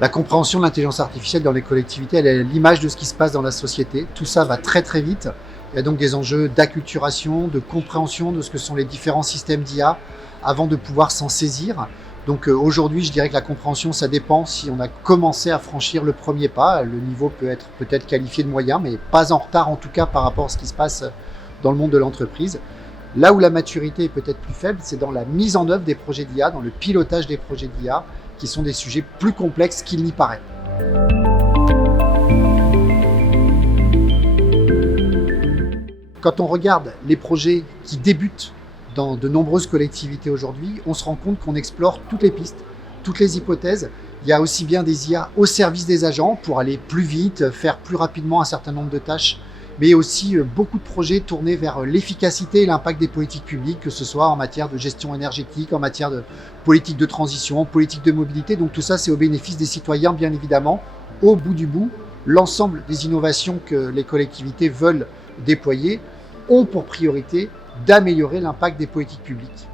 La compréhension de l'intelligence artificielle dans les collectivités, elle est l'image de ce qui se passe dans la société. Tout ça va très très vite. Il y a donc des enjeux d'acculturation, de compréhension de ce que sont les différents systèmes d'IA avant de pouvoir s'en saisir. Donc aujourd'hui, je dirais que la compréhension, ça dépend si on a commencé à franchir le premier pas. Le niveau peut être peut-être qualifié de moyen, mais pas en retard en tout cas par rapport à ce qui se passe dans le monde de l'entreprise. Là où la maturité est peut-être plus faible, c'est dans la mise en œuvre des projets d'IA, dans le pilotage des projets d'IA, qui sont des sujets plus complexes qu'il n'y paraît. Quand on regarde les projets qui débutent dans de nombreuses collectivités aujourd'hui, on se rend compte qu'on explore toutes les pistes, toutes les hypothèses. Il y a aussi bien des IA au service des agents pour aller plus vite, faire plus rapidement un certain nombre de tâches, mais aussi beaucoup de projets tournés vers l'efficacité et l'impact des politiques publiques, que ce soit en matière de gestion énergétique, en matière de politique de transition, politique de mobilité. Donc tout ça, c'est au bénéfice des citoyens, bien évidemment. Au bout du bout, l'ensemble des innovations que les collectivités veulent déployer ont pour priorité d'améliorer l'impact des politiques publiques.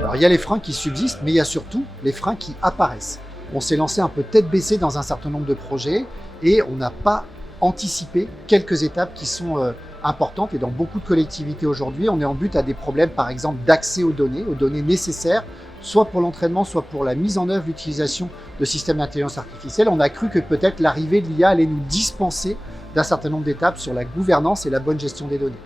Alors, il y a les freins qui subsistent, mais il y a surtout les freins qui apparaissent. On s'est lancé un peu tête baissée dans un certain nombre de projets et on n'a pas anticipé quelques étapes qui sont importantes. Et dans beaucoup de collectivités aujourd'hui, on est en but à des problèmes, par exemple, d'accès aux données nécessaires, soit pour l'entraînement, soit pour la mise en œuvre, l'utilisation de systèmes d'intelligence artificielle. On a cru que peut-être l'arrivée de l'IA allait nous dispenser d'un certain nombre d'étapes sur la gouvernance et la bonne gestion des données.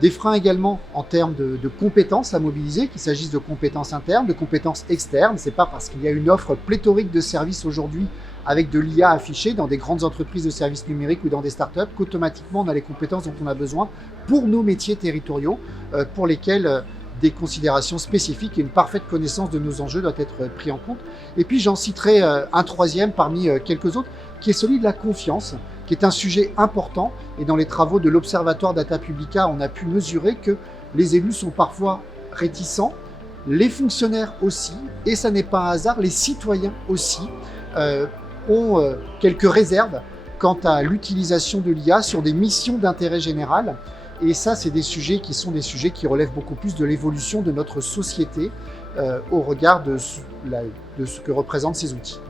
Des freins également en termes de compétences à mobiliser, qu'il s'agisse de compétences internes, de compétences externes. C'est pas parce qu'il y a une offre pléthorique de services aujourd'hui avec de l'IA affichée dans des grandes entreprises de services numériques ou dans des startups qu'automatiquement on a les compétences dont on a besoin pour nos métiers territoriaux, pour lesquels des considérations spécifiques et une parfaite connaissance de nos enjeux doivent être pris en compte. Et puis j'en citerai un troisième parmi quelques autres, qui est celui de la confiance, qui est un sujet important. Et dans les travaux de l'Observatoire Data Publica, on a pu mesurer que les élus sont parfois réticents, les fonctionnaires aussi, et ça n'est pas un hasard, les citoyens aussi ont quelques réserves quant à l'utilisation de l'IA sur des missions d'intérêt général. Et ça, c'est des sujets qui relèvent beaucoup plus de l'évolution de notre société au regard de ce que représentent ces outils.